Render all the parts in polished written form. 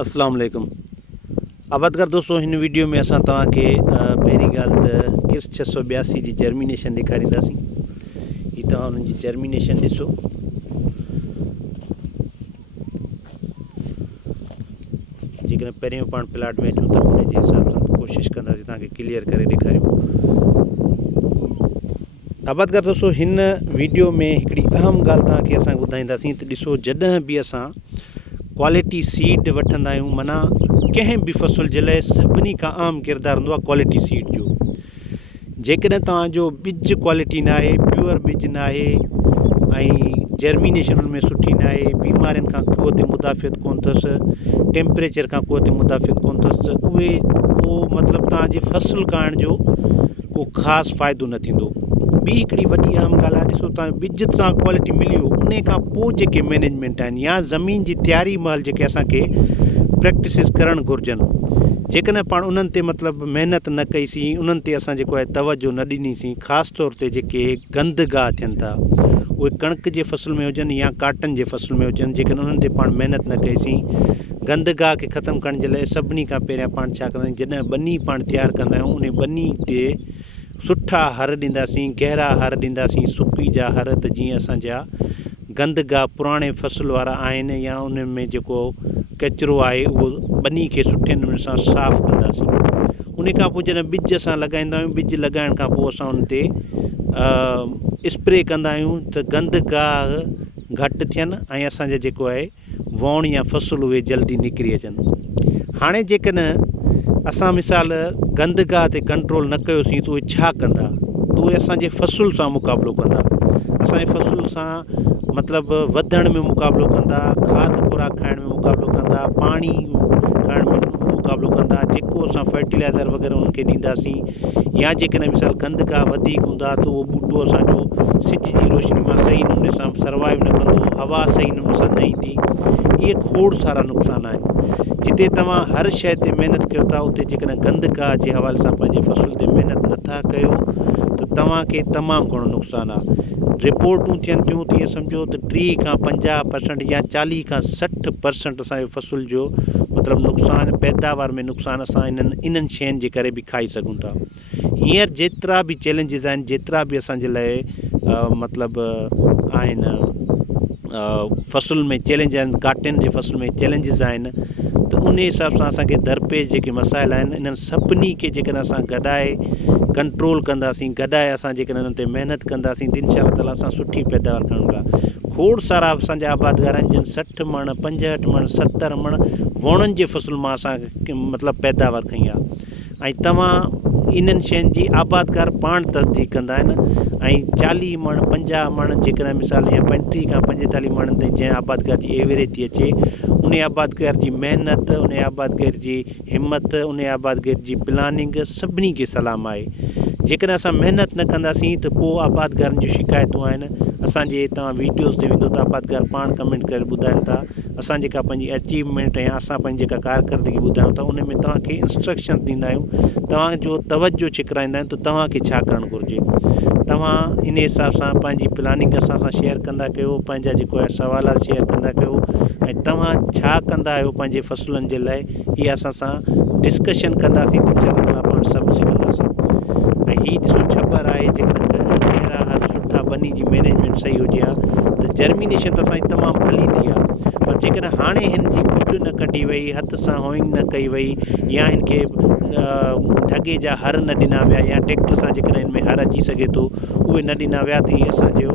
अस्सलाम वालेकुम। आबादगार दोस्तों, हिन वीडियो में असां तव्हांखे पहिरीं ॻाल्हि त किर्स 682 जी जर्मिनेशन ॾेखारींदासीं। ही तव्हां उन्हनि जी जर्मिनेशन ॾिसो। जेकॾहिं पहिरियों पाण प्लाट में अचूं त उन जे हिसाब सां कोशिशि कंदासीं तव्हांखे क्लियर करे ॾेखारियूं। आबादगार दोस्तों, हिन वीडियो में हिकिड़ी अहम ॻाल्हि तव्हांखे असां ॿुधाईंदासीं त ॾिसो, जॾहिं बि असां क्वालिटी सीड वठंदा आहियूं, माना कंहिं बि फसल जे लाइ सभिनी खां आम किरदारु हूंदो आहे क्वालिटी सीड जो। जेकॾहिं तव्हांजो ॿिज क्वालिटी न आहे, प्योर ॿिज न आहे ऐं जर्मिनेशन उन में सुठी न आहे, बीमारियुनि खां को ते मुदाफ़ियत कोन अथसि, टेम्परेचर खां को ते मुदाफ़ियत कोन अथसि, त उहो मतिलबु तव्हांजी फसल करण जो को ख़ासि फ़ाइदो न थींदो। ॿी हिकिड़ी वॾी अहम ॻाल्हि आहे, ॾिसो तव्हां ॿिज सां क्वालिटी मिलियो, उन खां पोइ जेके मैनेजमेंट आहिनि या ज़मीन जी तयारी महिल जेके असांखे प्रैक्टिसिस करणु घुरिजनि, जेकॾहिं पाण उन्हनि ते मतिलबु महिनत न कईसीं, उन्हनि ते असां जेको आहे तवजो न ॾिनीसीं, ख़ासि तौर ते जेके गंदगाह थियनि था, उहे कणिक जे फसल में हुजनि या काटन जे फसल में हुजनि, जेकॾहिं उन्हनि ते पाण महिनत न कईसीं, गंदगाह खे ख़तमु करण जे लाइ सभिनी खां पहिरियां पाण छा कंदा आहियूं, जॾहिं ॿनी पाण तयारु कंदा आहियूं, उन ॿनी ते सुठा हर ॾींदासीं, गहरा हर ॾींदासीं, सुकी जा हर, त जीअं असांजा गंदगाह पुराणे फसल वारा आहिनि या उन में जेको कचिरो आहे उहो ॿनी खे सुठे नमूने सां साफ़ु कंदासीं। उन खां पोइ जॾहिं ॿिज असां लॻाईंदा आहियूं, ॿिज लॻाइण खां पोइ असां उन ते स्प्रे कंदा आहियूं त गंदगाह घटि थियनि ऐं असांजा जेको आहे वण या फसल उहे जल्दी निकिरी अचनि। हाणे जेकॾहिं असां मिसाल गंदगाह ते कंट्रोल न कयोसीं त उहे छा कंदा, त उहे असांजे फसल सां मुक़ाबिलो कंदा, असांजे फसल सां मतिलबु वधण में मुक़ाबिलो कंदा, खाद खुराक खाइण में मुक़ाबिलो कंदा, पाणी खाइण में मुक़ाबिलो कंदा, जेको असां फर्टिलाइज़र वग़ैरह उनखे ॾींदासीं, या जेकॾहिं मिसाल गंदगाह वधीक हूंदा त उहो ॿूटो असांजो सिज जी रोशनी मां सही नमूने सां सर्वाइव न कंदो, हवा सही नमूने सां न ईंदी। इहे खोड़ सारा नुक़सान आहिनि। जिते तव्हां हर शइ ते महिनत कयो था, उते जेकॾहिं गंदगाह जे हवाले सां पंहिंजे फसल ते महिनत नथा कयो त तव्हांखे तमामु घणो नुक़सानु आहे। रिपोर्टूं थियनि थियूं त ईअं सम्झो त 30 खां 50% या 40 खां 60% असांजो फसल जो मतिलबु नुक़सानु, पैदावार में नुक़सानु असां इन्हनि शयुनि जे करे बि खाई सघूं था। हींअर जेतिरा बि चैलेंजिस आहिनि, जेतिरा बि असांजे लाइ मतिलबु आहिनि फसल में चैलेंज आहिनि, काटन जे फसल में चैलेंजिस आहिनि, त उन हिसाब सां असांखे दरपेश जेके मसाइल आहिनि, इन्हनि सभिनी खे जेकॾहिं असां गॾाए कंट्रोल कंदासीं, गॾाए असां जेकॾहिं उन्हनि ते महिनत कंदासीं, त इंशाअल्लाह ताला असां सुठी पैदावार करूं था। खोड़ सारा असांजा आबादगार आहिनि जिन 60 मण, 65 मण, 70 मण वणनि जे फसल मां असां मतिलबु पैदावार खई आहे। ऐं तव्हां इन्हनि शयुनि जी आबादगार पाण तस्दीक कंदा आहिनि। ऐं 40 मण, 50 मण जेकॾहिं मिसाल या 35 खां 45 मण ताईं जंहिं आबादगार जी एवरेज थी अचे, उन आबादगार जी महिनत, उन आबादगार जी हिमत, उन आबादगार जी प्लानिंग सभिनी खे सलाम आहे। जेकॾहिं असां महिनत न कंदासीं त पोइ आबादगारनि जूं शिकायतूं आहिनि। असांजे तव्हां वीडियोज़ ते वेंदो त आबादगार पाण कमेंट करे ॿुधाइनि था, असां जेका पंहिंजी अचीवमेंट या असां पंहिंजी जेका कारकर्दगी ॿुधायूं था, उन में तव्हांखे इंस्ट्रक्शन ॾींदा आहियूं, तव्हांजो तवजो छिकराईंदा आहियूं त तव्हांखे छा करणु घुरिजे। तव्हां इन हिसाब सां पंहिंजी प्लानिंग असां सां शेयर कंदा कयो, पंहिंजा जेको आहे सवालात शेयर कंदा कयो, ऐं तव्हां छा कंदा आहियो पंहिंजे फसलनि जे लाइ, इहा असां सां डिस्कशन कंदासीं त इंशाअल्लाह ताला पाण सभु सिखंदासीं। ऐं हीअ ॾिसो छबर आहे, जेकॾहिं गहरा हर सुठा ॿनी जी मैनेजमेंट सही हुजे हा त जर्मिनेशन त असांजी तमामु भली थी आहे। पर जेकॾहिं हाणे हिन जी कुॾ न कढी वई, हथ सां होइंग न कई वई, या हिन खे ढगे जा हर न ॾिना विया, या ट्रैक्टर सां जेकॾहिं हिन में हर अची सघे थो उहे न ॾिना विया, त हीअ असांजो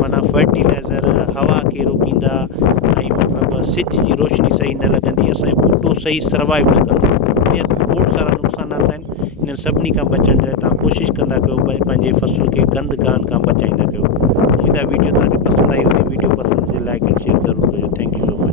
माना फर्टिलाइज़र हवा खे रोकींदा ऐं मतिलबु सिज जी रोशनी सही न लॻंदी, असांजो ॿूटो सही सर्वाइव न कंदो। इन खोड़ सारा नुक़सानात आहिनि। इन्हनि सभिनी खां बचण जे लाइ तव्हां कोशिशि कंदा कयो पंहिंजे फसल खे गंदगाहनि खां बचाईंदा कयो। उमेद आहे वीडियो तव्हांखे पसंदि आई हूंदी। वीडियो पसंदि हुजे लाइक एंड शेयर ज़रूरु कजो। Thank you so much.